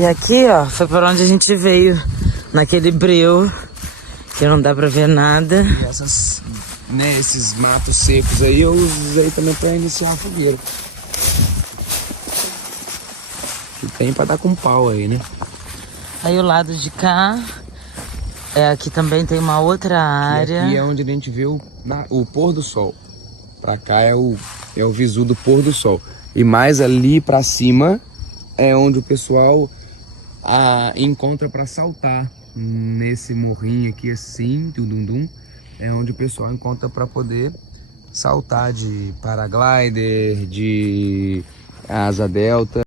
E aqui, ó, foi por onde a gente veio, naquele breu, que não dá pra ver nada. E essas, né, esses matos secos aí eu usei também pra iniciar a fogueira. Que tem pra dar com pau aí, né? Aí o lado de cá, aqui também tem uma outra área. E aqui é onde a gente vê o pôr do sol. Pra cá é o visu do pôr do sol. E mais ali pra cima é onde o pessoal encontra pra saltar. Nesse morrinho aqui assim, tudum, é onde o pessoal encontra pra poder saltar de paraglider, de asa delta.